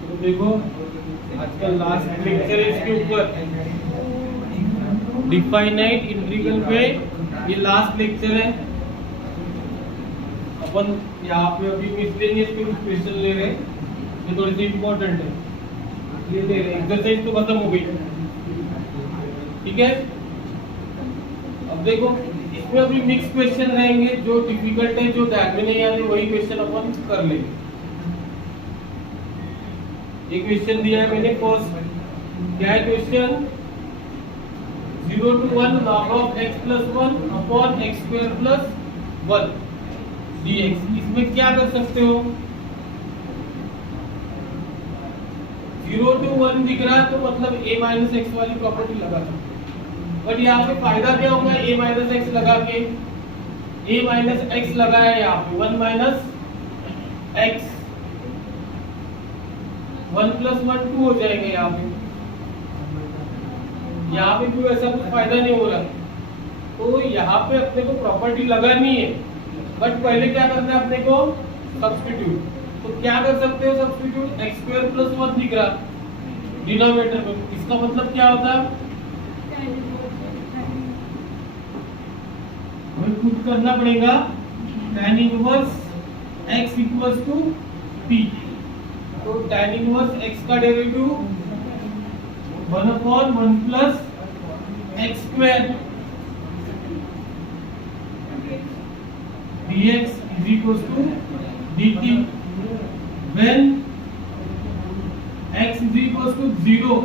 तो देखो आजकल लास्ट लेक्चर है इसके ऊपर डिफाइनाइट इंटीग्रल पे, ये लास्ट लेक्चर है। अपन यहाँ पे अभी मिसलेनियस के कुछ क्वेश्चन ले रहे हैं, ये थोड़े से इम्पोर्टेंट है, ये ले रहे हैं। एक्सरसाइज तो खत्म हो गई, ठीक है। अब देखो इसमें अभी मिक्स क्वेश्चन रहेंगे, जो डिफिकल्ट है, जो ध्यान में नहीं आते वही क्वेश्चन अपन कर लेंगे। एक क्वेश्चन दिया है मैंने फर्स्ट, क्या है question? 0 to 1 log of x plus 1 upon x square plus 1 dx। इसमें क्या कर सकते हो? 0 to 1 दिख रहा है तो मतलब a minus x वाली प्रॉपर्टी लगा सकते हो। बट यहाँ पे फायदा क्या होगा a minus x लगा के? a minus x लगा है यहाँ पे 1 minus x, 1 plus 1 2 हो जाएगा यहाँ पे। यहाँ पे भी ऐसा कुछ फायदा नहीं हो रहा, तो यहाँ पे अपने को प्रॉपर्टी लगानी है। बट पहले क्या करना है अपने को? सब्स्टिट्यूट। तो क्या कर सकते हो सब्स्टिट्यूट? x स्क्वायर प्लस 1 दिख रहा डिनोमिनेटर में, इसका मतलब क्या होता है? हमें खुद करना पड़ेगा tan inverse x equals to p। तो tan इनवर्स x का derivative 1/1 plus x square dx is equals to dt when x is equals to 0,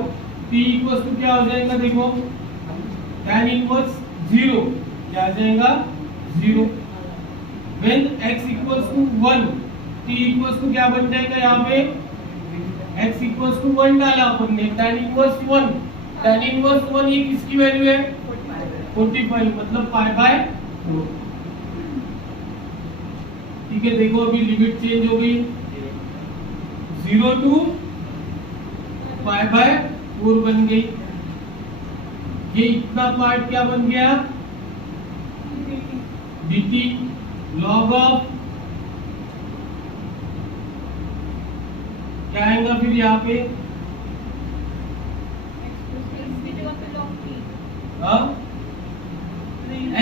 t equals to क्या हो जाएगा? देखो tan इनवर्स 0 क्या आ जाएगा? 0। when x equals to 1, t equals to क्या बन जाएगा? यहाँ पे x equals to 1 डाला अपन ने, tan इनवर्स 1, tan इनवर्स 1 ये किसकी वैल्यू है? 45, मतलब पाई बाय 4। ठीक है, देखो अभी लिमिट चेंज हो गई, 0 to पाई बाय 4 बन गई। ये इतना पार्ट क्या बन गया? dt log ऑफ क्या आएगा फिर यहाँ पे?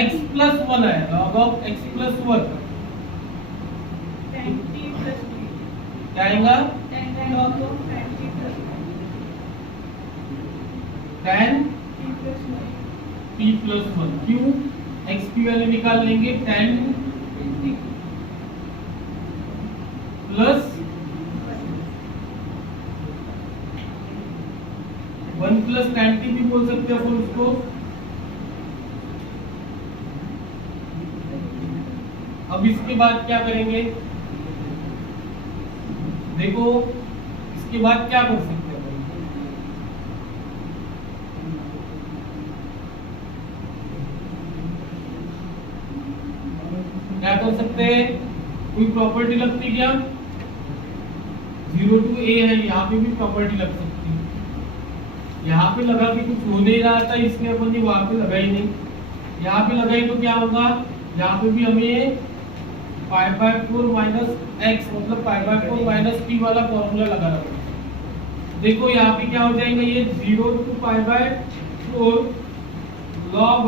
x प्लस 1 है, log ऑफ x प्लस 1 क्या आएगा? tan p plus 1। क्यों? x की वैल्यू निकाल लेंगे, tan plus 1 plus tan t भी बोल सकते हैं उसको। अब इसके बाद क्या करेंगे? देखो इसके बाद क्या कर सकते हैं? क्या कर सकते हैं? कोई प्रॉपर्टी लगती क्या? 0 to a है, यहाँ पे भी प्रॉपर्टी लग सकती है। यहाँ पे लगा के कुछ हो नहीं रहा था, इसलिए अपन ने वहां पे लगाई नहीं। यहाँ पे लगाई तो क्या होगा? यहाँ पे भी हमें पाई बाय 4 माइनस x मतलब पाई बाय 4 माइनस p वाला फॉर्मूला लगाना पड़ेगा। देखो यहाँ पे क्या हो जाएगा? ये 0 to pi by 4 log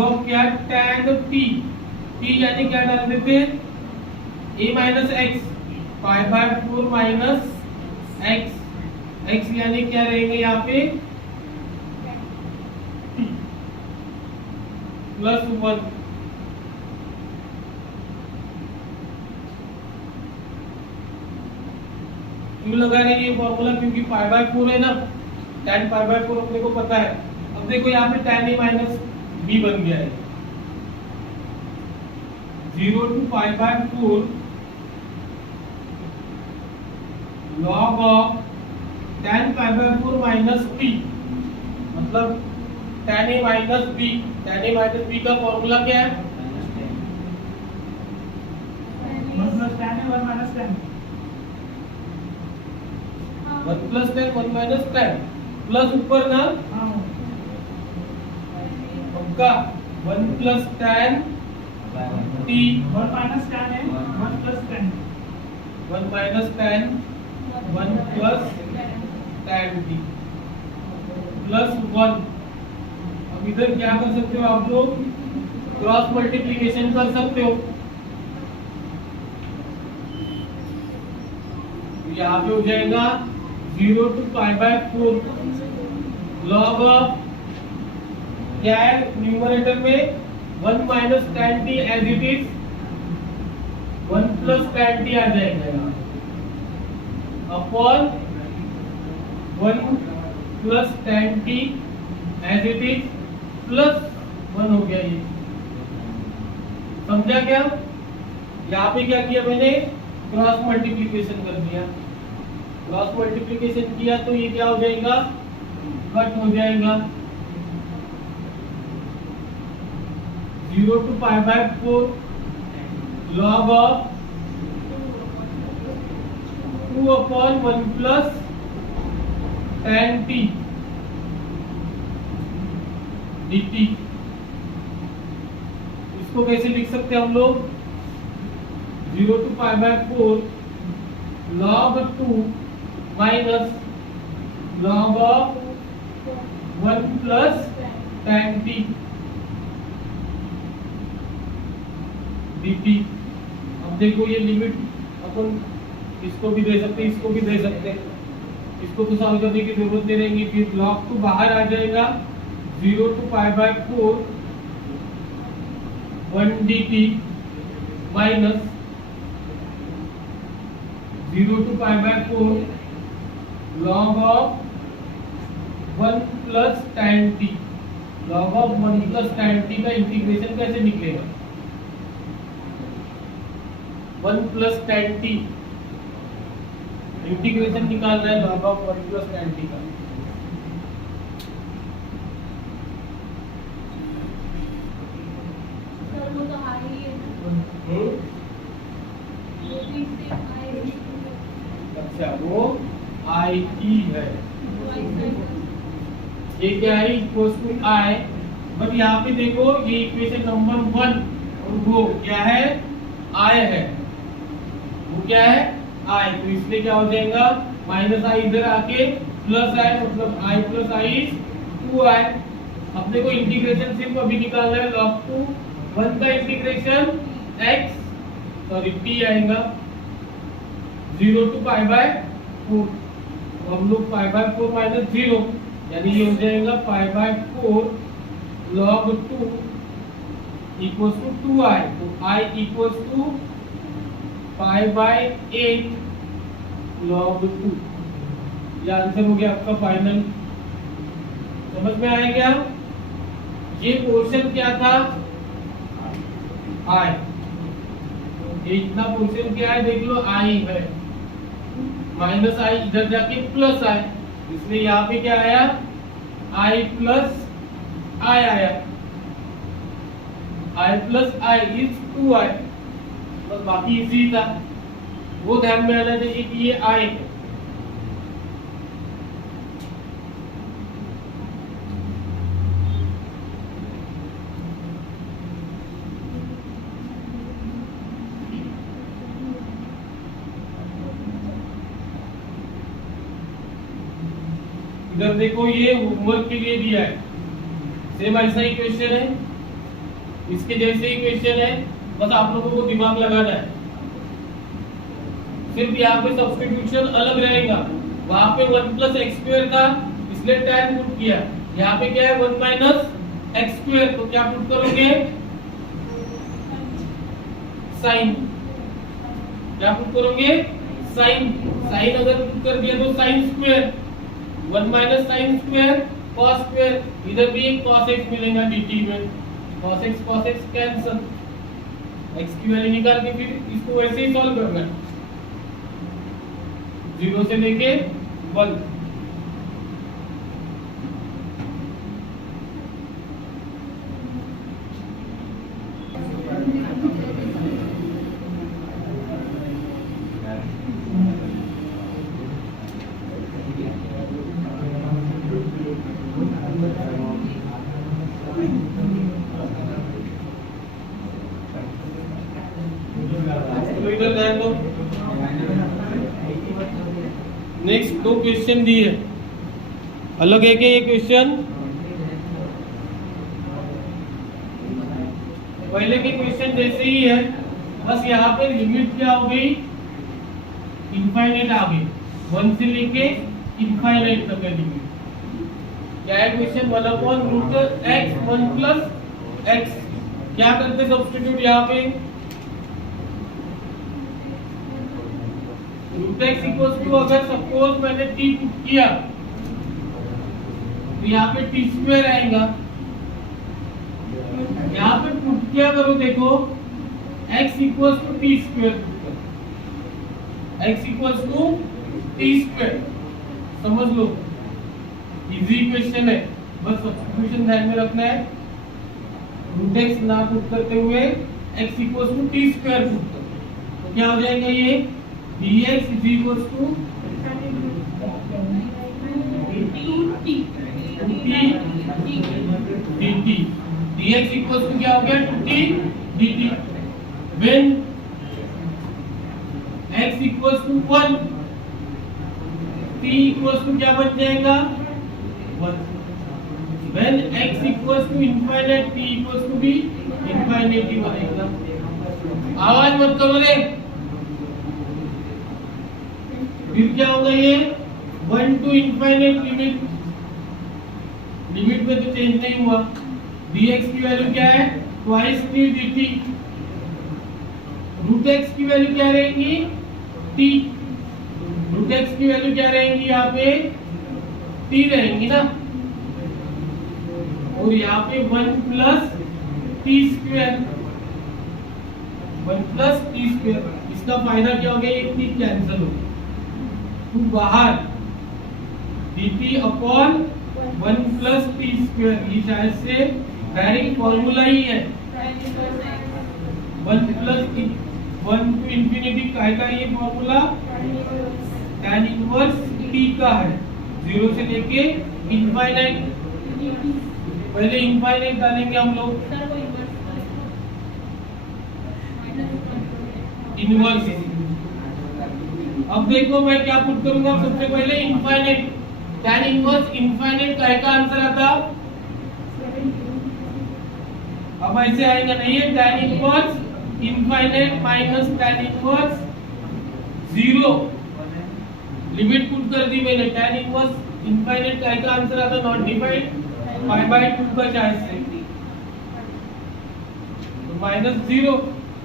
of क्या? tan p। p यानी क्या डाल देते? a minus x, pi by 4 minus x यानी क्या रहेगा यहाँ पे? प्लस 1। क्यों लगा रहे ये फॉर्मूला? क्योंकि पाई बाय 4 है ना, tan पाई बाय 4 अपने को पता है। अब देखो यहाँ पे tan a माइनस b बन गया है। 0 to pi by 4 log of tan pi by 4 minus p मतलब tan a minus b। tan a minus b का फॉर्मूला क्या है? 1 plus tan a 1 minus tan, 1 plus tan 1 minus tan। Plus ऊपर ना पक्का 1 plus tan t 1 minus tan है 1 plus tan 1 minus tan 1 plus tan t plus 1। अब इधर क्या कर सकते हो आप लोग, क्रॉस मल्टीप्लिकेशन कर सकते हो। यहाँ पे हो जाएगा 0 to π/4 log ऑफ क्या है न्यूमरेटर में 1 minus tan t as it is 1 plus tan t आ जाएगा upon 1 plus tan t as it is plus 1 हो गया। ये समझा क्या? यहाँ पे क्या किया मैंने, क्रॉस मल्टीप्लिकेशन कर दिया। क्रॉस मल्टीप्लिकेशन किया तो ये क्या हो जाएगा, कट हो जाएगा। 0 to π/4 log of 2 upon 1 plus tan t dt। इसको कैसे लिख सकते हैं हम लोग, 0 to π/4 log 2 minus log of 1 plus tan t dt। अब देखो ये लिमिट अपन इसको भी दे सकते हैं, इसको भी दे सकते हैं, इसको तो सॉल्व करने की जरूरत नहीं रहेगी। फिर log 2 बाहर आ जाएगा, 0 to π/4 1 dt minus 0 to π/4 log of 1 plus tan t। log of 1 plus tan t का इंटीग्रेशन कैसे निकलेगा, 1 plus tan t इंटीग्रेशन निकाल रहा है log of 1 plus tan t का। अच्छा वो i e है, ये क्या है इक्वल्स टू i। बट यहाँ पे देखो ये इक्वेशन नंबर 1 और वो क्या है i है, वो क्या है i, तो इसलिए क्या हो जाएगा माइनस i इधर आके प्लस i, मतलब i plus i is 2i। अपने को इंटीग्रेशन सिर्फ अभी निकालना है, log 2 1 का इंटीग्रेशन x सॉरी t आएगा 0 to π/4। तो हम लोग π/4 माइनस 0 यानी ये हो जाएगा π/4 log 2 इक्वल्स टू 2i। तो i इक्वल्स टू π/8 log 2। ये आंसर हो गया आपका फाइनल। समझ में आया क्या? ये पोर्शन क्या था i, ये इतना पोर्शन क्या है देख लो i है, माइनस i इधर जाके प्लस i, इसलिए यहाँ पे क्या आया i प्लस i आया, i plus i is 2i। बस बाकी इजी था, वो ध्यान में आना चाहिए कि ये i है। इधर देखो ये होमवर्क के लिए दिया है, सेम ऐसा ही क्वेश्चन है, इसके जैसे ही क्वेश्चन है, बस आप लोगों को दिमाग लगाना है। सिर्फ यहाँ पे सब्स्टिट्यूशन अलग रहेगा, वहां पे 1 प्लस एक्स स्क्वायर था इसलिए tan पुट किया, यहाँ पे क्या है 1 माइनस एक्स स्क्वायर, तो क्या पुट करोगे साइन, क्या पुट करोगे साइन। साइन अगर पुट कर दिया तो sine square 1 minus sine square cos square, इधर भी एक cos x मिलेगा dt में, cos x कैंसल, x की वैल्यू निकाल के फिर इसको वैसे ही सॉल्व करना है 0 से लेके 1। दो क्वेश्चन दिए, अलग है क्या ये क्वेश्चन? पहले के क्वेश्चन जैसे ही है, बस यहाँ पे लिमिट क्या हो गई, इनफाइनाइट आ गई, 1 से लेके इनफाइनाइट तक है लिमिट। क्या है क्वेश्चन? 1/√x 1 + x। क्या करते सब्स्टिट्यूट यहाँ पे? √x = अगर सपोज मैंने t पुट किया तो यहाँ पे t² आएगा। यहाँ पे पुट क्या करो, देखो x = t², x = t², समझ लो, इजी क्वेश्चन है, बस सब्स्टिट्यूशन ध्यान में रखना है। √x ना पुट करते हुए x = t² पुट करो, तो क्या हो जाएगा ये? dx = 2t dt। dx = क्या हो गया? 2t dt। when x = 1, t = क्या बन जाएगा? 1। when x = infinite, t = भी infinite ही बनेगा। आवाज मत करो रे। फिर क्या होगा ये? 1 to infinite लिमिट, लिमिट में तो चेंज नहीं हुआ। dx की वैल्यू क्या है? twice t dt। √x की वैल्यू क्या रहेगी? t। √x की वैल्यू क्या रहेंगी यहाँ पे? t रहेंगी ना, और यहाँ पे 1 + t², 1 + t²। इसका फायदा क्या हो गया? ये t कैंसिल हो गया, तो बाहर dt/1 + t²। ये शायद से डायरेक्ट फॉर्मूला ही है। 1 to infinity का ये फॉर्मूला tan इनवर्स t का है, 0 से लेके इनफाइनाइट। पहले इनफाइनाइट डालेंगे हम लोग, इनवर्स। अब देखो मैं क्या पुट करूंगा, सबसे पहले इनफाइनाइट। tan इनवर्स इनफाइनाइट का आंसर आता, अब ऐसे आएगा नहीं है, tan inverse infinite minus tan inverse 0, limit put कर दी मैंने। tan इनवर्स इनफाइनाइट का आंसर आता नॉट डिवाइड π/2 का चार्ज से, तो -0,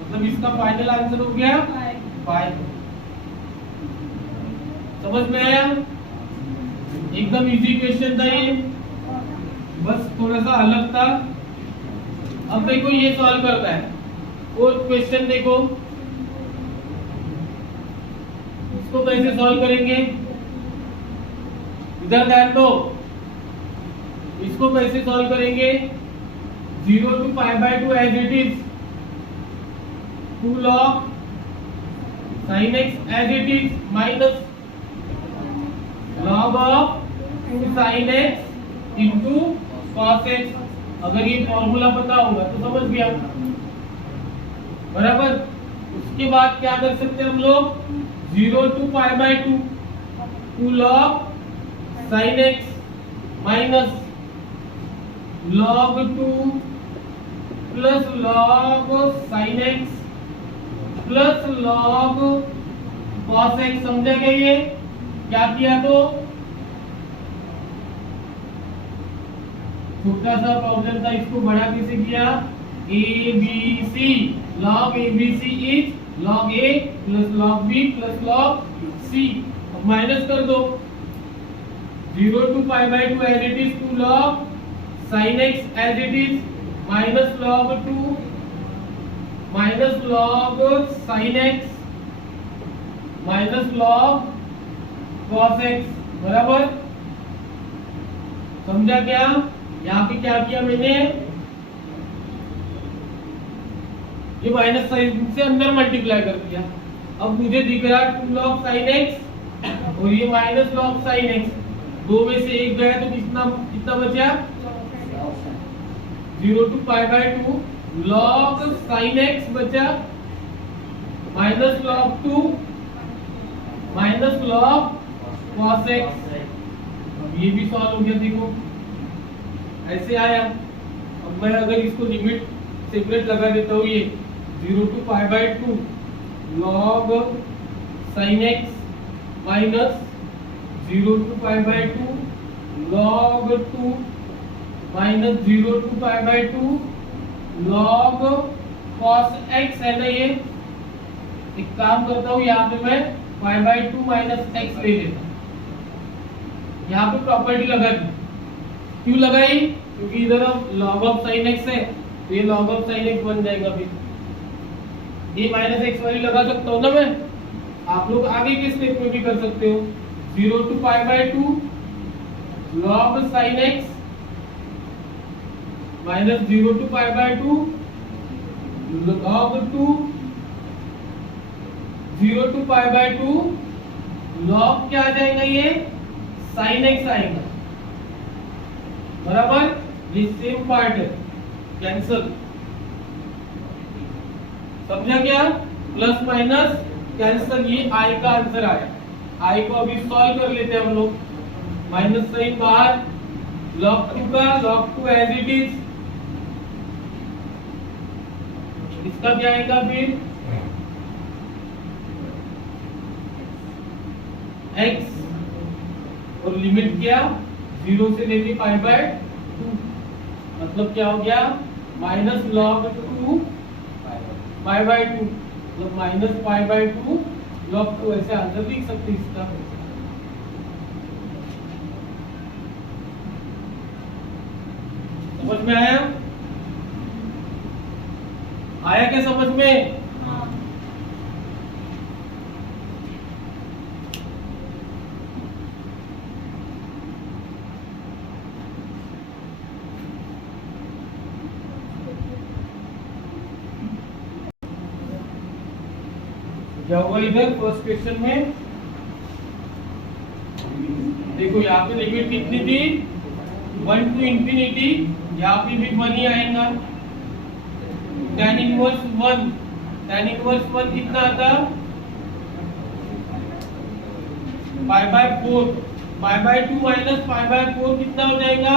मतलब इसका फाइनल आंसर हो गया पाई। समझ में आया? एकदम इजी क्वेश्चन था ये, बस थोड़ा सा अलग था। अब देखो ये सॉल्व करना है, और क्वेश्चन देखो, इसको कैसे सॉल्व करेंगे, इधर ध्यान दो। इसको कैसे सॉल्व करेंगे? 0 to π/2 as it is, 2 log sin x as it is minus log of 2 sin x into cos x। अगर ये फॉर्मूला पता होगा तो समझ गया, बराबर। उसके बाद क्या कर सकते हैं हम लोग? 0 to π/2, 2 log sin x minus log 2 plus log sin x plus log cos x। समझा क्या ये? क्या किया? तो छोटा सा प्रॉब्लम था, इसको बड़ा कैसे किया? ABC, log ABC is log A plus log B plus log C। अब माइनस कर दो, 0 to π/2 as it is, 2 log sin x as it is minus log 2 minus log sin x minus log cos x, बराबर। समझा क्या? यहाँ पे क्या किया मैंने? ये माइनस साइन से अंदर मल्टीप्लाई कर दिया। अब मुझे दिख रहा 2 log sin x और ये माइनस log sin x, दो में से एक गया तो कितना बचा? 0 to π/2 log sin x बचा minus log 2 minus log cos x, अब ये भी सॉल्व हो गया। देखो ऐसे आया। अब मैं अगर इसको लिमिट सेपरेट लगा देता हूँ, ये 0 to π/2 log sin x minus 0 to π/2 log 2 minus 0 to π/2 log cos x है ना। ये एक काम करता हूँ, यहाँ पे मैं π/2 माइनस x ले लेता हूँ। यहाँ पे प्रॉपर्टी लगा दी। क्यों लगाई? क्योंकि इधर अब log ऑफ sin x है, तो ये log ऑफ sin x बन जाएगा। फिर ये माइनस एक्स वाली लगा सकता हूँ ना मैं। आप लोग आगे के स्टेप में भी कर सकते हो। 0 to π/2 log sin x minus 0 to π/2 log 2 0 to π/2 log क्या आ जाएगा? ये sin x आएगा, बराबर। ये सेम पार्ट है, कैंसल। समझा क्या? Plus minus cancel. ये आई का आंसर आया। आई को अभी सॉल्व कर लेते हैं हम लोग। माइनस साइन बाहर, log 2 का log 2 एज इट इज। इसका क्या आएगा फिर? x और लिमिट क्या? 0 से लेके π/2, मतलब क्या हो गया? माइनस log 2 π/2, मतलब माइनस π/2 log 2। ऐसे आंसर लिख सकते हैं इसका। समझ में आया? आया क्या समझ में? क्या हुआ इधर फर्स्ट क्वेश्चन में? देखो यहाँ पे लिमिट कितनी थी? 1 to इंफिनिटी। यहाँ पे भी 1 ही आएगा। tan इनवर्स 1, tan इनवर्स 1 कितना आता? π/4, π/2 माइनस π/4 कितना हो जाएगा?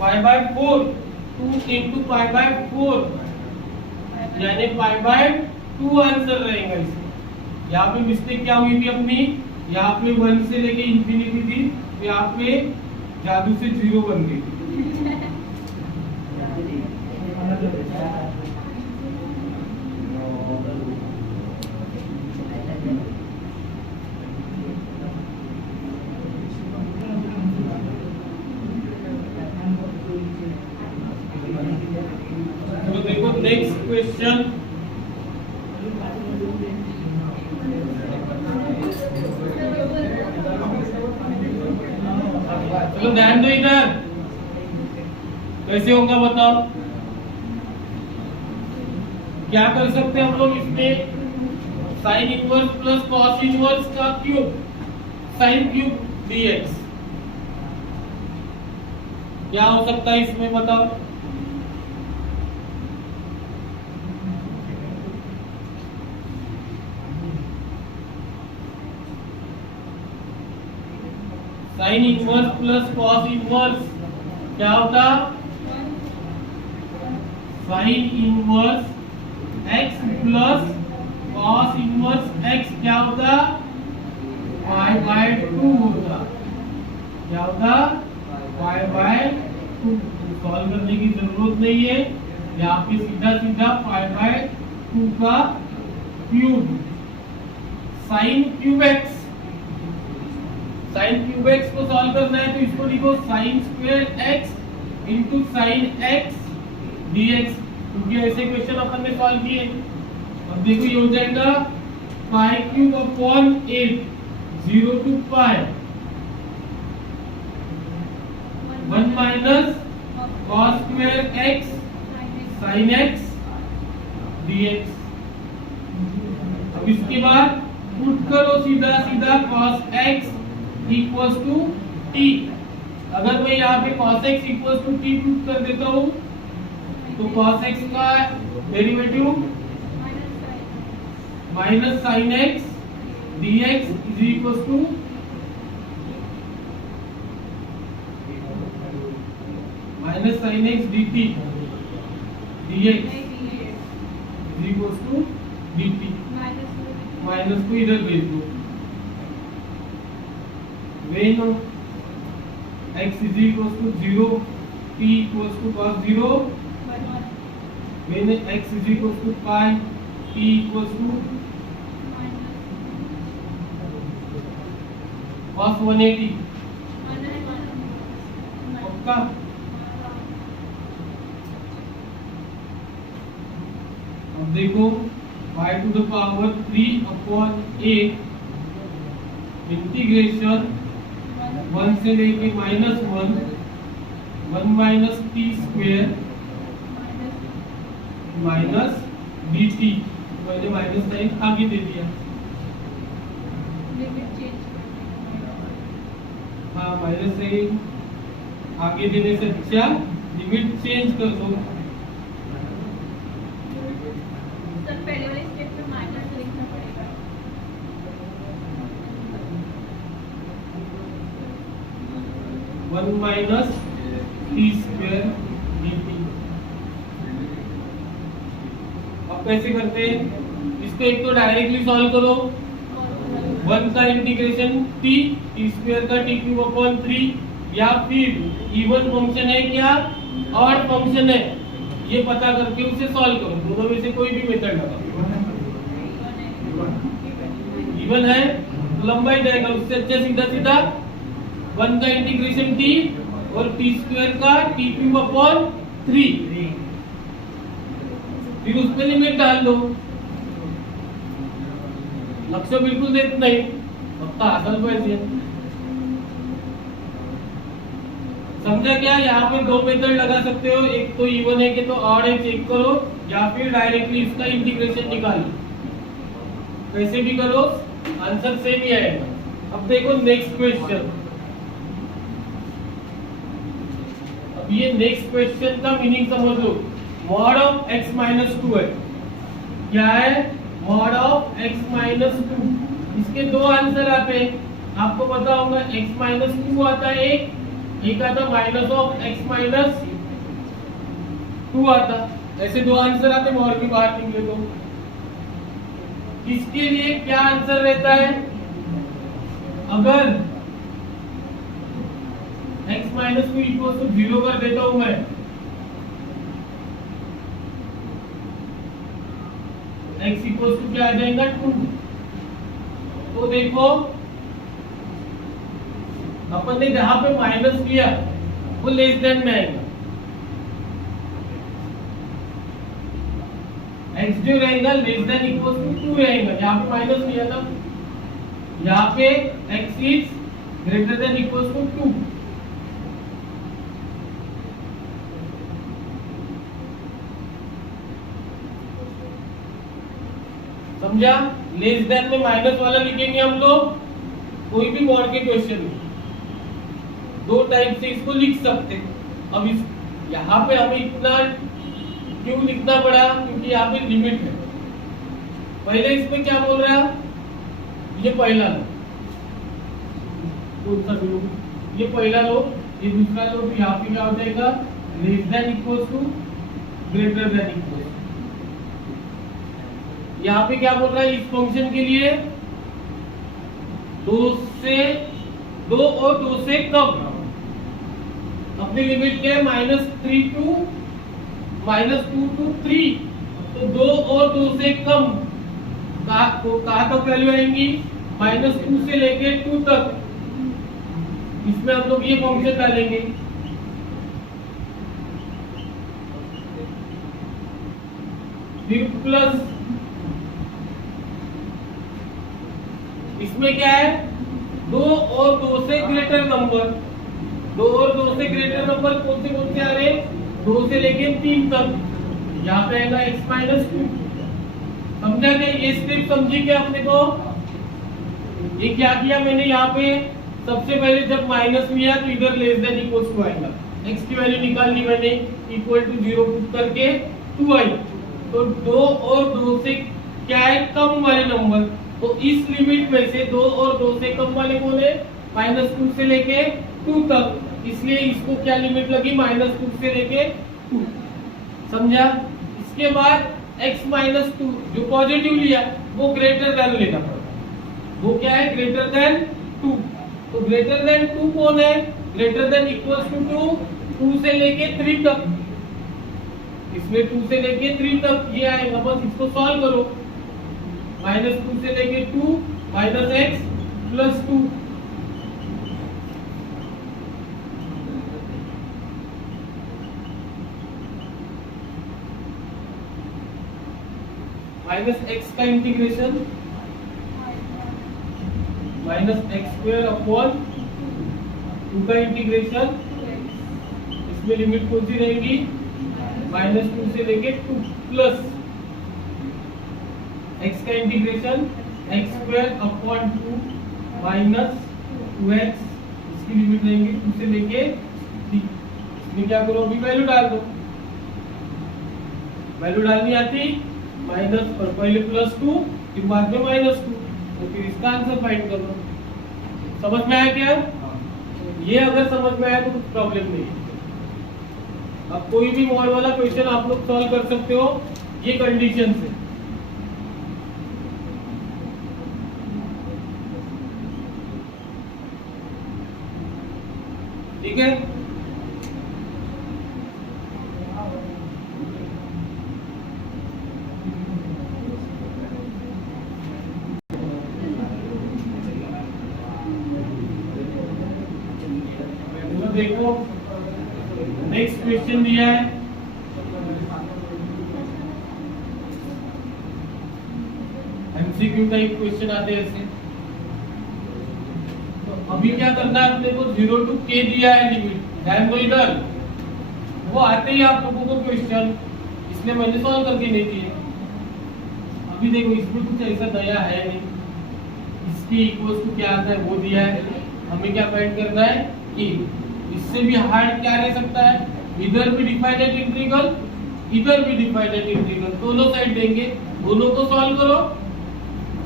π/4, 2 into π/4 यानी π/2 आंसर रहेगा इसका। यहाँ पे मिस्टेक क्या हुई थी अपनी? यहाँ पे 1 से लेके इंफिनिटी थी, तो यहाँ पे जादू से 0 बन गई। तो देखो नेक्स्ट क्वेश्चन। चलो ध्यान दो इधर, कैसे होगा बताओ। क्या कर सकते हैं हम लोग इसमें? Sine inverse plus cos inverse का क्यूब, साइन क्यूब dx। क्या हो सकता है इसमें बताओ? Sine inverse plus cos inverse क्या होता? Sine inverse x plus cos inverse x क्या होता? π/2 होता। क्या होता? π/2। सॉल्व करने की जरूरत नहीं है, यहाँ पे सीधा सीधा π/2 का cube. Sine cube x, sine cube x को सॉल्व करना है तो इसको लिखो sine square x into sine x dx, क्योंकि ऐसे क्वेश्चन अपन ने सॉल्व किए। अब देखो ये हो जाएगा π3/8, 0 to π, 1 minus cos square x sin x dx। अब इसके बाद पुट करो सीधा सीधा cos x equals to t। अगर मैं यहाँ पे cos x equals to t put कर देता हूँ तो cos x का derivative minus sin x dx is equals to minus sin x dt, dx is equals to dt, minus को इधर भेज दो। when x is equals to 0, t equals to cos 0, when x is equals to pi, t equals to cos 180, पक्का? अब देखो y to the power 3 upon a integration 1 से लेके -1 1 minus T square minus dt, मैंने minus sign आगे दे दिया। हाँ, minus sign आगे देने से अच्छा लिमिट चेंज कर दो। पहले वाले स्टेप में माइनस लिखना पड़ेगा। 1 माइनस टी स्क्वायर dt। अब कैसे करते हैं इसको? एक तो डायरेक्टली सॉल्व करो। 1 का इंटीग्रेशन t स्क्वायर का t क्यूब अपॉन 3, या फिर इवन फंक्शन है क्या ऑड फंक्शन है ये पता करके उसे सॉल्व करो। दोनों में से कोई भी मेथड लगाओ। इवन है तो लंबाई जाएगा, उससे अच्छा सीधा सीधा 1 का इंटीग्रेशन t और t स्क्वायर का t क्यूब अपॉन 3, फिर उसमें लिमिट डाल दो। लक्ष्य बिल्कुल देते नहीं, अब हासिल को ऐसे समझा क्या? यहाँ पे दो मेथड लगा सकते हो, एक तो इवन है कि तो ऑड है चेक करो, या फिर डायरेक्टली इसका इंटीग्रेशन निकालो। कैसे भी करो आंसर सेम ही आएगा। अब देखो नेक्स्ट क्वेश्चन। अब ये नेक्स्ट क्वेश्चन का मीनिंग समझ लो। मॉड ऑफ x माइनस 2 है। क्या है? Mod of x minus 2। इसके दो आंसर आते हैं, आपको पता होगा। x माइनस 2 आता है एक आता माइनस ऑफ x माइनस 2 आता। ऐसे दो आंसर आते हैं, और भी बाहर निकले तो इसके लिए क्या आंसर रहता है? अगर x माइनस 2 इक्वल टू 0 कर देता हूं मैं, x इक्वल टू क्या आ जाएगा 2। तो देखो अपन ने जहां पे माइनस लिया वो लेस देन में आएगा। x जो रहेगा लेस देन इक्वल टू 2 रहेगा। यहाँ पे माइनस लिया था, यहाँ पे x is greater than equal to 2। समझा? लेस देन में माइनस वाला लिखेंगे हम लोग कोई भी मॉड के क्वेश्चन में। दो टाइप से इसको लिख सकते हैं। अब इस यहाँ पे हमें इतना क्यों लिखना पड़ा? क्योंकि यहाँ पे लिमिट है। पहले इसमें क्या बोल रहा है? ये पहला लो, कौन सा लो? ये पहला लो, ये दूसरा लो। तो यहाँ पे क्या हो जाएगा? Less than equal to greater than equal. यहाँ पे क्या बोल रहा है? इस फंक्शन के लिए 2 और 2 से कम। अपनी लिमिट क्या है? -3 टू -2 टू 3। तो 2 और 2 से कम कहाँ तक वैल्यू आएंगी? -2 से लेके 2 तक। इसमें हम लोग ये फंक्शन डालेंगे। फिर प्लस इसमें क्या है? 2 और 2 से ग्रेटर नंबर। 2 और 2 से ग्रेटर नंबर कौन से आ रहे हैं? 2 से लेके 3 तक। यहाँ पे आएगा x माइनस 2। समझा क्या? ये स्टेप समझी क्या अपने को? ये क्या किया मैंने यहाँ पे? सबसे पहले जब माइनस लिया तो इधर लेस देन इक्वल्स टू आएगा। x की वैल्यू निकाल ली मैंने, इक्वल टू 0 पुट करके 2 आई। तो 2 और 2 से क्या है? कम वाले नंबर। तो इस लिमिट में से 2 और 2 से कम वाले कौन है? -2 से लेके 2 तक, इसलिए इसको क्या लिमिट लगी? -2 से लेके 2। समझा? इसके बाद x -2 जो पॉजिटिव लिया वो ग्रेटर देन लेना पड़ता। वो क्या है? Greater than 2। तो ग्रेटर देन 2 कौन है? ग्रेटर देन इक्वल्स टू 2, 2 से लेके 3 तक। इसमें 2 से लेके 3 तक ये आएगा, बस इसको सॉल्व करो। -2 से लेके 2 -x + 2। -x का इंटीग्रेशन -x² अपॉन 2 का इंटीग्रेशन, इसमें लिमिट कौन सी रहेगी? -2 से लेके 2 प्लस x का integration x² upon 2 minus 2x, इसकी लिमिट रहेंगी 2 से लेके 3। इसमें क्या करो? अभी वैल्यू डाल दो। वैल्यू डालनी आती? माइनस और पहले +2 फिर बाद में -2, तो फिर इसका आंसर फाइंड कर लो। समझ में आया क्या? ये अगर समझ में आया तो कुछ प्रॉब्लम नहीं है। अब कोई भी मॉड वाला क्वेश्चन आप लोग सॉल्व कर सकते हो ये कंडीशन से। ठीक है? देखो नेक्स्ट क्वेश्चन दिया है, एमसीक्यू टाइप क्वेश्चन आते हैं ऐसे। तो अभी क्या करना है अपने को? 0 to k दिया है लिमिट, ध्यान दो इधर। वो आते ही आप लोगों को क्वेश्चन, इसलिए मैंने सॉल्व करके नहीं दिए। अभी देखो इसमें कुछ ऐसा नया है नहीं, इसकी इक्वल्स टू क्या आता है वो दिया है। हमें क्या फाइंड करना है? कि इससे भी हार्ड क्या रह सकता है? इधर भी डिफाइनेट इंटीग्रल, इधर भी डिफाइनेट इंटीग्रल, दोनों साइड देंगे, दोनों को सॉल्व करो,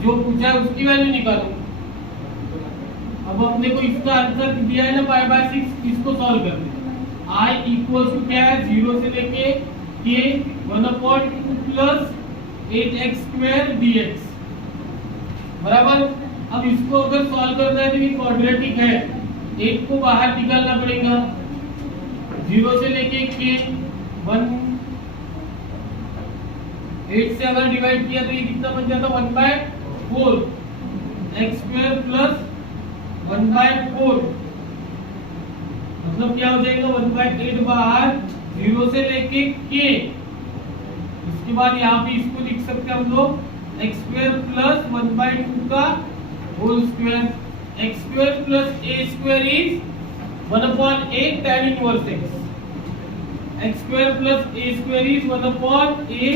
जो पूछा है उसकी वैल्यू निकालो। अब अपने को इसका आंसर दिया है ना π/6, इसको सॉल्व कर दे। i इक्वल्स टू क्या है? 0 से लेके k 1/2 प्लस 8x² dx बराबर। अब इसको अगर सॉल्व करना है तो ये क्वाड्रेटिक है, 8 को बाहर निकालना पड़ेगा। 0 से लेके k 1, 8 से अगर डिवाइड किया तो ये कितना बन जाता? 1/4 x² प्लस 1/4, मतलब क्या हो जाएगा? 1/8 बाहर, 0 से लेके k। इसके बाद यहाँ पे इसको लिख सकते हैं हम लोग x² प्लस 1/2 का whole square. x² plus a² is 1/8 tan inverse x। x² plus a² is 1/a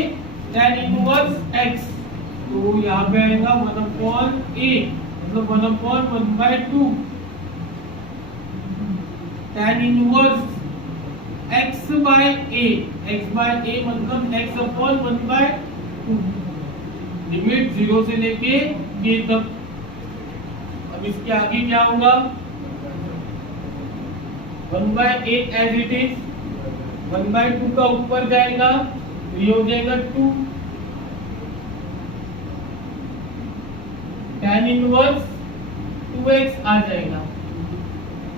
tan inverse x। तो यहाँ पे आएगा 1/a, मतलब 1/1/2 tan इनवर्स x/a। x/a मतलब x अपॉन 1/2, लिमिट 0 से लेके k तक। अब इसके आगे क्या होगा? 1/8 एज इट इज, 1/2 का ऊपर जाएगा तो ये हो जाएगा 2 tan इनवर्स 2x आ जाएगा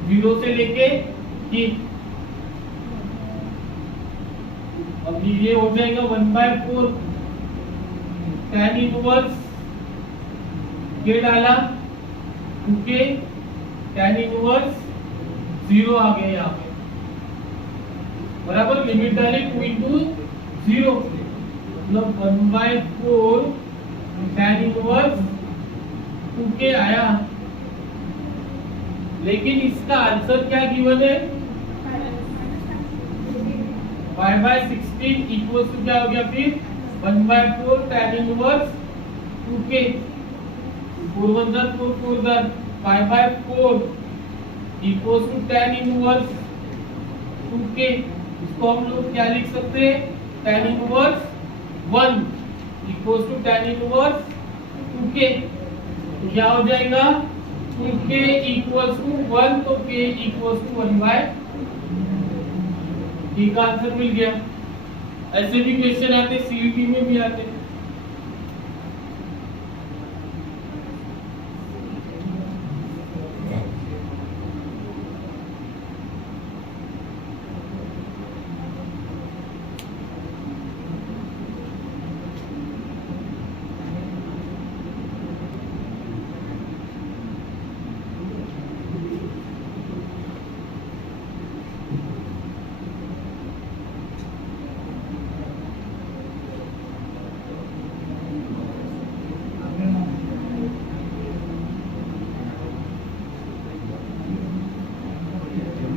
0 से लेके k। अब ये हो जाएगा 1/4 tan इनवर्स k डाला 2k tan इनवर्स 0 आ गया यहाँ पे बराबर। लिमिट डाली 2 into 0, मतलब 1/4 tan इनवर्स 2k आया। लेकिन इसका आंसर क्या गिवन है? π/16 इक्वल्स टू क्या हो गया फिर? 1/4 tan inverse 2k। 4 1 4 4 4 π/4 equals to tan inverse 2k। इसको हम लोग क्या लिख सकते हैं? tan inverse 1 equals to tan inverse 2k। तो क्या हो जाएगा, k इक्वल्स टू 1, तो k इक्वल्स टू 1/3 का आंसर मिल गया। ऐसे भी क्वेश्चन आते, सीईटी में भी आते।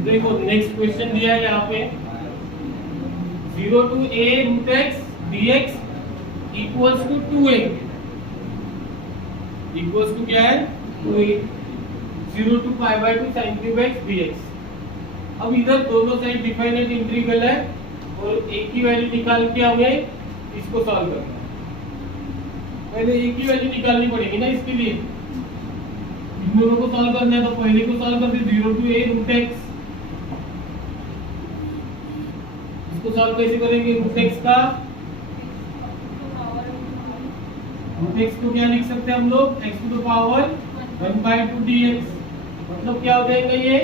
देखो नेक्स्ट क्वेश्चन दिया है यहाँ पे 0 to a root x dx equals to 2a equals to क्या है 2a 0 to pi by 2 sin cube x dx। अब इधर दोनों साइड डिफाइनेट इंटीग्रल है और एक की वैल्यू निकाल के हमें इसको सॉल्व करना है। पहले एक ही वैल्यू निकालनी पड़ेगी ना इसके लिए, इन दोनों को सॉल्व करना है। तो पहले को सॉल्व करते 0 to a root x, इसको सॉल्व कैसे करेंगे, रूट एक्स का रूट एक्स को क्या लिख सकते हैं हम लोग, x to the power 1/2 dx, मतलब क्या हो जाएगा ये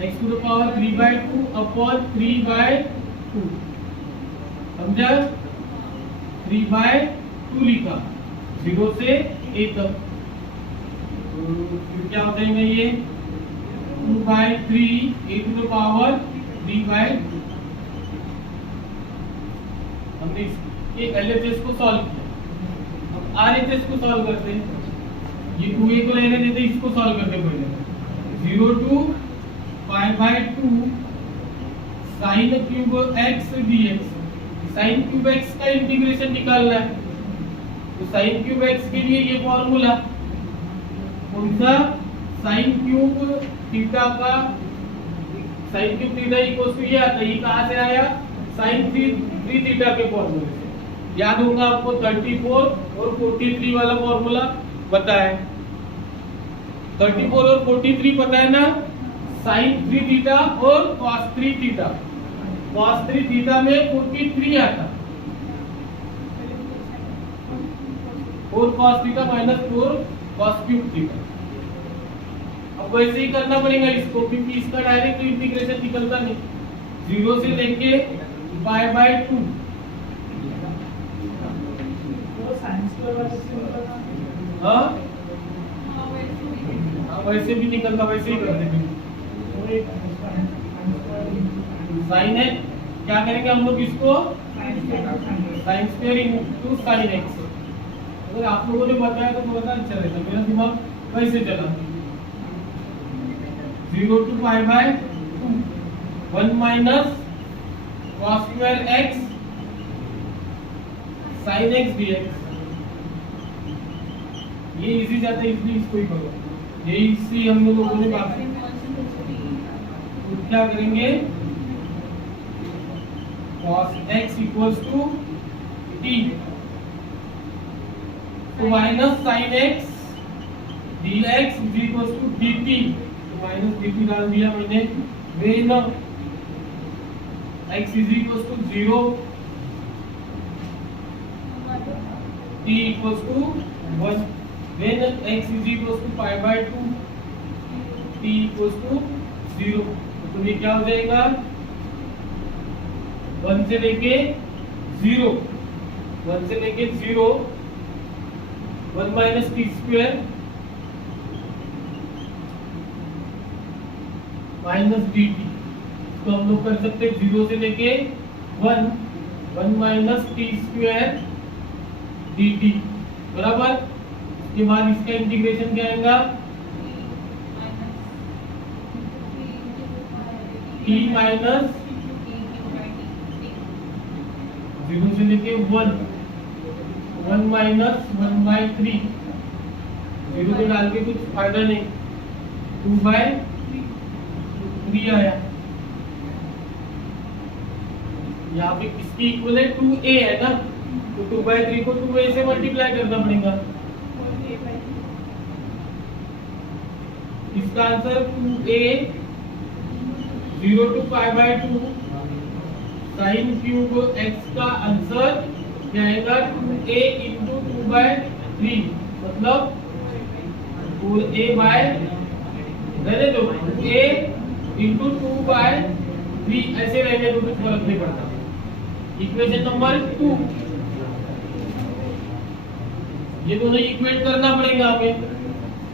x to the power 3/2 upon 3/2, समझा, 3/2 लिखा 0 से a तक। तो फिर क्या हो जाएगा ये 2/3 a टू द पावर 3/2। हमने ये LHS को सॉल्व किया। अब RHS को सॉल्व करते हैं। ये 2a को रहने देते, इसको सॉल्व करते पहले 0 to pi/2 sin cube x dx। sin cube x का इंटीग्रेशन निकालना है, तो sin क्यूब x के लिए ये फॉर्मूला कौन सा, sin क्यूब थीटा का sin cube theta equals to ये आता है, ये कहां से आया, sin 3 थीटा के फॉर्मूले से। याद होगा आपको 34 और 43 वाला फॉर्मूला पता है, 34 और 43 पता है ना, sin 3 थीटा और cos 3 थीटा। cos 3 थीटा में 43 आता, 4 cos theta minus 4 cos cube theta. अब वैसे ही करना पड़ेगा इसको, क्योंकि इसका डायरेक्ट इंटीग्रेशन निकलता नहीं, 0 से लेके pi/2। तो साइंस के वाले से निकलना, हाँ वैसे भी निकलता, वैसे ही कर देंगे। साइन है, क्या करेंगे हम लोग इसको, sine square into sine x. अगर आप लोगों ने बताया तो थोड़ा सा अच्छा रहता, मेरा दिमाग वैसे चला। 0 to pi/2 1 minus cos square x sin x dx। ये इजी जाता है, इसलिए इसको ही करो, ये इसी हम लोगों ने बात की। तो क्या करेंगे, cos x equals to t, तो minus sin x dx is equals to dt, तो माइनस dt डाल दिया मैंने, when x is equals to 0, t equals to 1, when x is equals to pi/2, t equals to 0। तो ये क्या हो जाएगा, 1 से लेके 0, 1 से लेके 0, 1 minus T square minus D T. तो हम लोग कर सकते हैं 0 से लेके 1, 1 minus T square D T बराबर। उसके बाद इसका इंटीग्रेशन क्या आएगा, t माइनस 0 से लेके 1, 1 माइनस 1/3, 0 पे डाल के कुछ फायदा नहीं, 2/3 आया। यहाँ पे किसकी इक्वल है, 2a है ना, तो 2/3 को 2a से मल्टीप्लाई करना पड़ेगा, इसका answer 2a 0 to pi by 2 sin cube x का आंसर क्या आएगा 2a into 2 by 3 मतलब 4a by रहने दो 2a into 2 by 3 ऐसे रहने दो, कुछ फर्क नहीं पड़ता। इक्वेशन नंबर 2 ये दोनों इक्वेट करना पड़ेगा हमें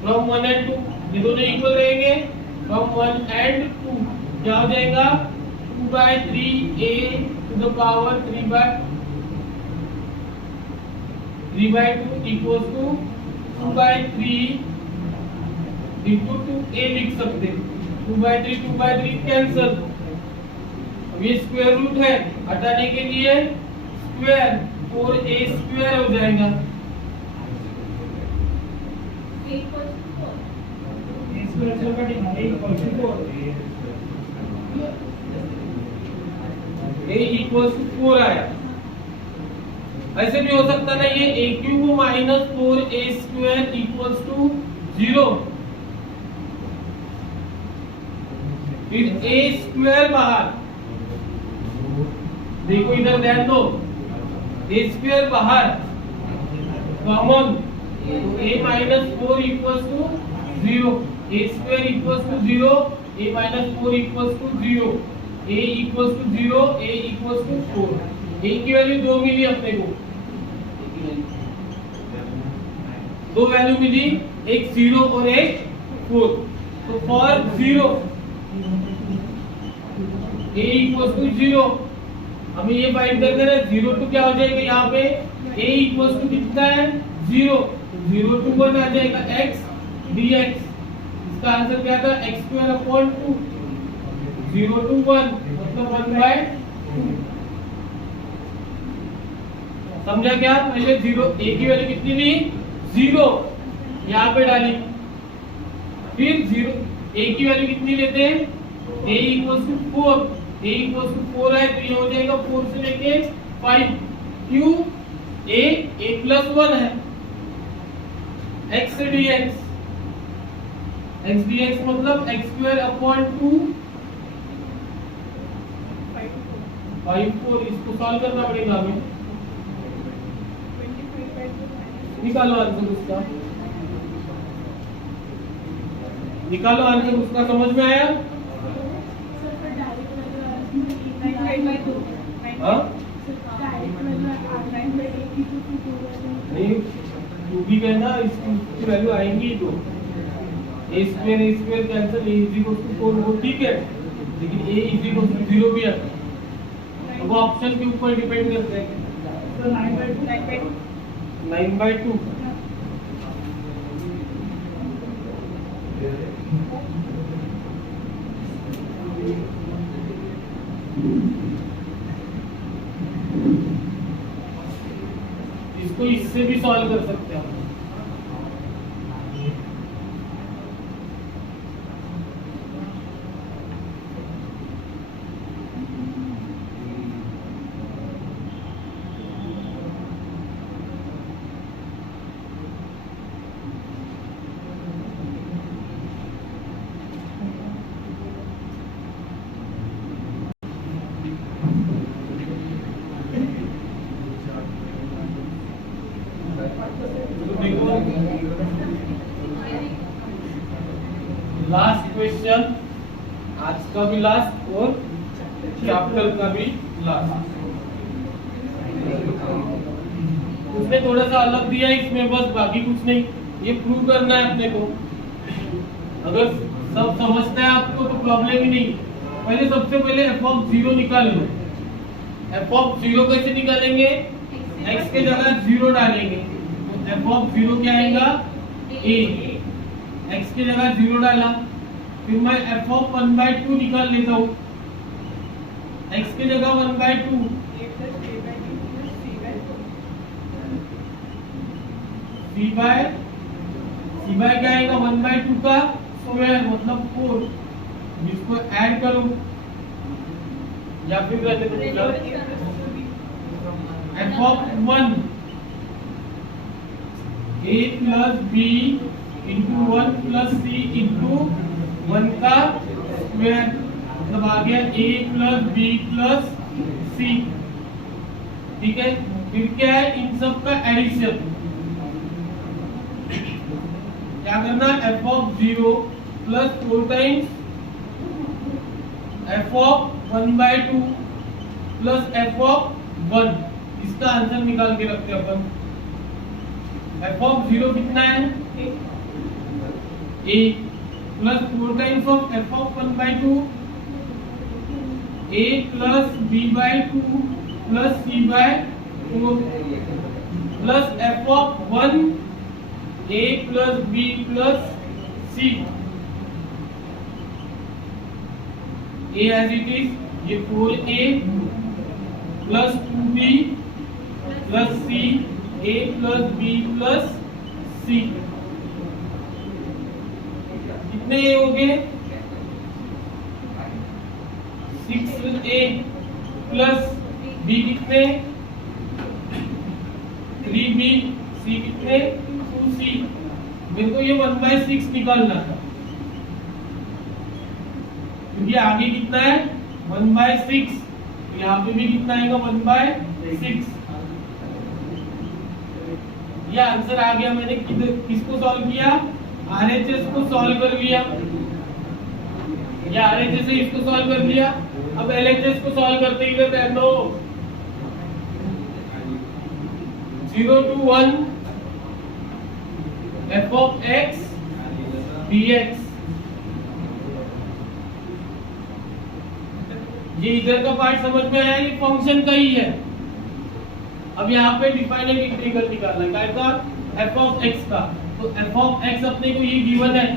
फ्रॉम 1 एंड 2, ये दोनों इक्वल रहेंगे फ्रॉम 1 एंड 2 क्या हो जाएगा 2 by 3a to the power 3 by 2 equals to 2 by 3 into 2a लिख सकते हैं। 2 by 3 कैंसल। अब ये स्क्वायर रूट है, हटाने के लिए स्क्वायर 4a स्क्वायर हो जाएगा। स्क्वायर से कटेगा 8/4 a equals to 4 आया। ऐसे भी हो सकता ना ये a cube minus 4a square equals to 0, फिर a स्क्वायर बाहर, देखो इधर ध्यान दो, a स्क्वायर बाहर common, a minus 4 equals to 0, a square equals to 0, a minus 4 equals to 0, a equals to 0, a equals to 4। a की value 2 मिली अपने को, दो वैल्यू मिली, एक 0 और एक 4। तो फॉर 0 a इक्वल्स टू 0, हमें ये फाइंड करना है। 0 टू क्या हो जाएगा यहाँ पे a इक्वल्स टू कितना है 0, 0 to 1 आ जाएगा x dx। इसका आंसर क्या था x स्क्वायर अपॉन 2, 0 to 1 मतलब 1/2। समझा क्या? पहले 0 a की वैल्यू कितनी ली 0, यहाँ पे डाली, फिर 0 a की वैल्यू कितनी लेते हैं a equals to 4, a equals to 4 है तो ये हो जाएगा 4 से लेके 5, क्यों a plus 1 है, x dx, x dx मतलब x स्क्वायर अपॉन 2 5/4। इसको सॉल्व करना पड़ेगा हमें, निकालो आंसर उसका, निकालो आंसर उसका। समझ में आया? हाँ नहीं, टू भी कहना, इसकी वैल्यू आएंगी तो a square cancel, a is equal to 4 वो ठीक है, लेकिन a इज इक्वल टू 0 भी आता है, वो ऑप्शन के ऊपर डिपेंड करता है। तो 9/2 9/2 इसको इससे भी सॉल्व कर सकते हैं। लास्ट क्वेश्चन, आज का भी लास्ट और चैप्टर का भी लास्ट। उसने थोड़ा सा अलग दिया इसमें, बस बाकी कुछ नहीं। ये प्रूव करना है अपने को। अगर सब समझना है आपको तो प्रॉब्लम ही नहीं। पहले सबसे पहले f(0) निकाल लो। f(0) कैसे निकालेंगे? x के जगह 0 डालेंगे तो f(0) क्या आएगा a। x की जगह 0 डाला, फिर मैं f(1/2) निकाल लेता हूँ। x की जगह 1/2, c बाय क्या आएगा 1/2 का स्क्वायर मतलब 4। जिसको ऐड करूं या फिर f(1) a plus b into 1 plus C into 1 का स्क्वायर, मतलब आ गया a plus B plus C. ठीक है, फिर क्या है, इन सब का एडिशन। क्या करना, f of 0 plus 4 times f of 1/2 plus f of 1, इसका आंसर निकाल के रखते हैं अपन। f ऑफ 0 कितना है, a plus 4 times of f of 1/2, a plus b/2 plus c/4 plus f of 1, a plus b plus c। a as it is, ये 4a plus 2b plus c, a plus b plus c। कितने a हो गए, 6a plus b कितने, 3b, c कितने, 2c। मेरे को ये 1/6 निकालना था, क्योंकि आगे कितना है 1/6, यहाँ पे भी कितना आएगा 1/6। ये आंसर आ गया। मैंने किसको सॉल्व किया, RHS को सॉल्व कर लिया, या RHS से इसको सॉल्व कर लिया। अब LHS को सॉल्व करते ही ध्यान दो, 0 to 1 f of x dx। ये इधर का पार्ट समझ में आया, ये फंक्शन का ही है। अब यहाँ पे डिफाइनेट इंटीग्रल निकालना है, क्या का, f ऑफ x का। तो f ऑफ x अपने को ये गिवन है,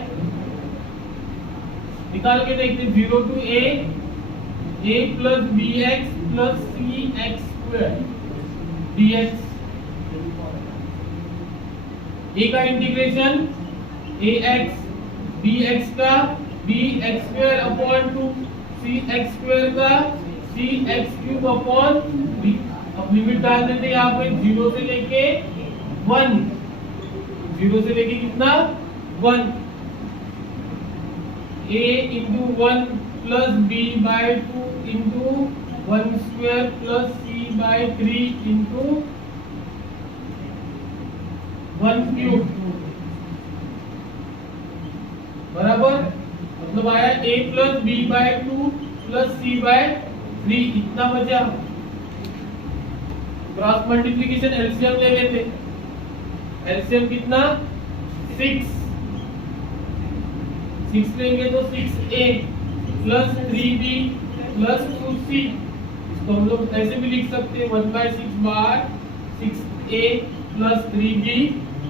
निकाल के देखते, 0 to a plus bx plus cx square dx। a का इंटीग्रेशन ax bx का bx square upon 2, cx square का cx क्यूब अपॉन b। अब लिमिट डाल देते हैं यहाँ पे 0 से लेके 1, 0 से लेके कितना 1, a into 1 plus b/2 into 1 square plus c/3 into 1 cube बराबर, मतलब आया a plus b/2 plus c/3। इतना बचा, क्रॉस मल्टीप्लिकेशन एलसीएम ले लेते। एलसीएम कितना 6 लेंगे तो 6a प्लस 3b प्लस 2c। इसको हम लोग ऐसे भी लिख सकते हैं, 1/6 बार 6a प्लस 3b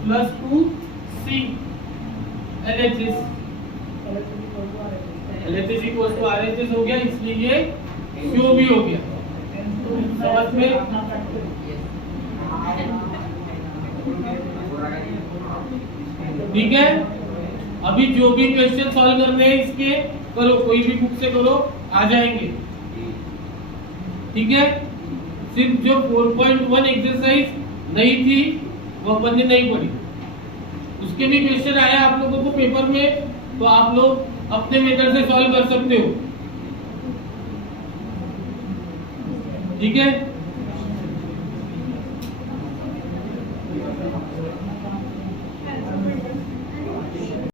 प्लस 2c। LHS equal to RHS हो गया, इसलिए ये क्यू भी हो गया। समझ में, ठीक है। अभी जो भी क्वेश्चन सॉल्व करने हैं इसके करो, कोई भी बुक से करो, आ जाएंगे। ठीक है, सिर्फ जो 4.1 एक्सरसाइज नहीं थी वो अपन ने नहीं पढ़ी, उसके भी क्वेश्चन आया आप लोगों को पेपर में, तो आप लोग अपने मेथड से सॉल्व कर सकते हो। ठीक है।